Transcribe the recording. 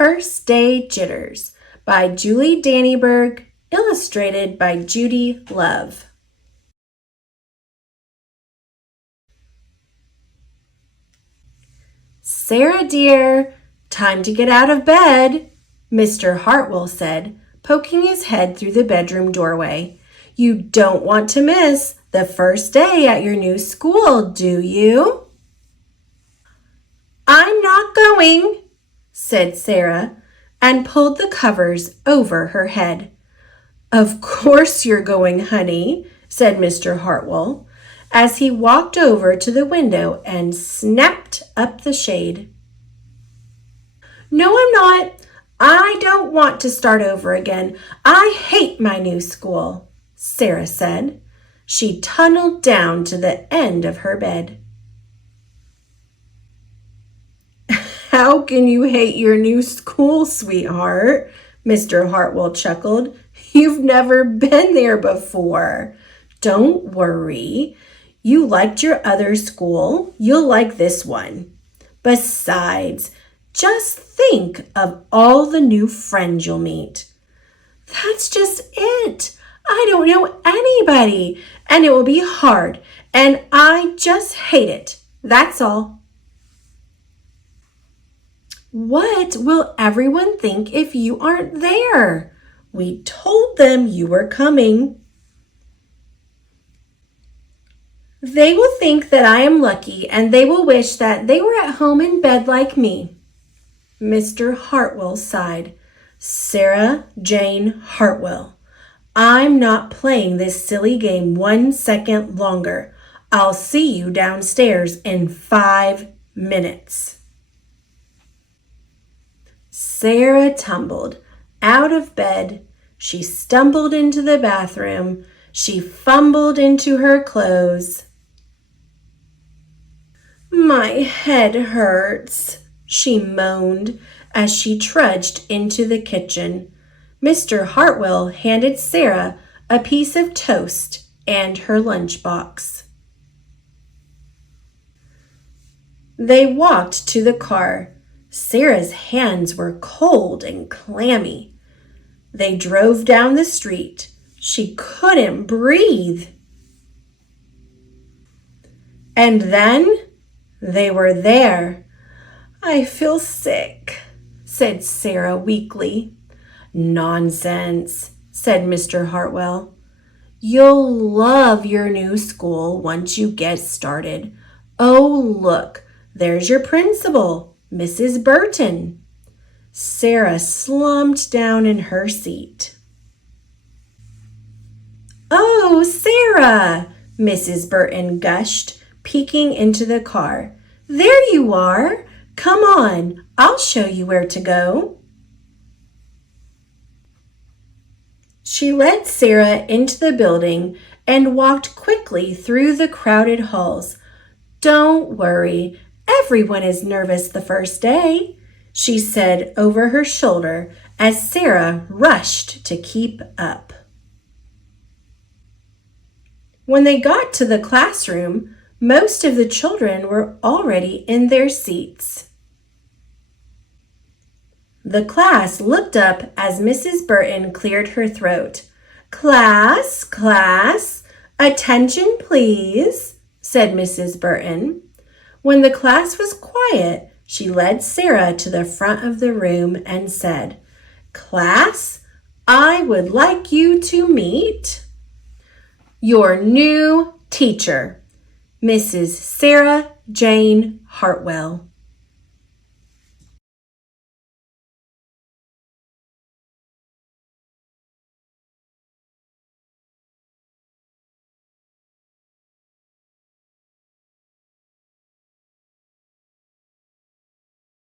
First Day Jitters by Julie Danneberg, illustrated by Judy Love. Sarah, dear, time to get out of bed, Mr. Hartwell said, poking his head through the bedroom doorway. You don't want to miss the first day at your new school, do you? I'm not going, said Sarah, and pulled the covers over her head. Of course you're going, honey, said Mr. Hartwell, as he walked over to the window and snapped up the shade. No, I'm not. I don't want to start over again. I hate my new school, Sarah said. She tunneled down to the end of her bed. How can you hate your new school, sweetheart? Mr. Hartwell chuckled. You've never been there before. Don't worry. You liked your other school. You'll like this one. Besides, just think of all the new friends you'll meet. That's just it. I don't know anybody, and it will be hard, and I just hate it. That's all. What will everyone think if you aren't there? We told them you were coming. They will think that I am lucky, and they will wish that they were at home in bed like me. Mr. Hartwell sighed. Sarah Jane Hartwell, I'm not playing this silly game 1 second longer. I'll see you downstairs in 5 minutes. Sarah tumbled out of bed. She stumbled into the bathroom. She fumbled into her clothes. My head hurts, she moaned as she trudged into the kitchen. Mr. Hartwell handed Sarah a piece of toast and her lunchbox. They walked to the car. Sarah's hands were cold and clammy. They drove down the street. She couldn't breathe. And then they were there. I feel sick, said Sarah weakly. Nonsense, said Mr. Hartwell. You'll love your new school once you get started. Oh, look, there's your principal, Mrs. Burton. Sarah slumped down in her seat. Oh, Sarah, Mrs. Burton gushed, peeking into the car. There you are. Come on, I'll show you where to go. She led Sarah into the building and walked quickly through the crowded halls. Don't worry, everyone is nervous the first day, she said over her shoulder as Sarah rushed to keep up. When they got to the classroom, most of the children were already in their seats. The class looked up as Mrs. Burton cleared her throat. Class, class, attention please, said Mrs. Burton. When the class was quiet, she led Sarah to the front of the room and said, Class, I would like you to meet your new teacher, Mrs. Sarah Jane Hartwell.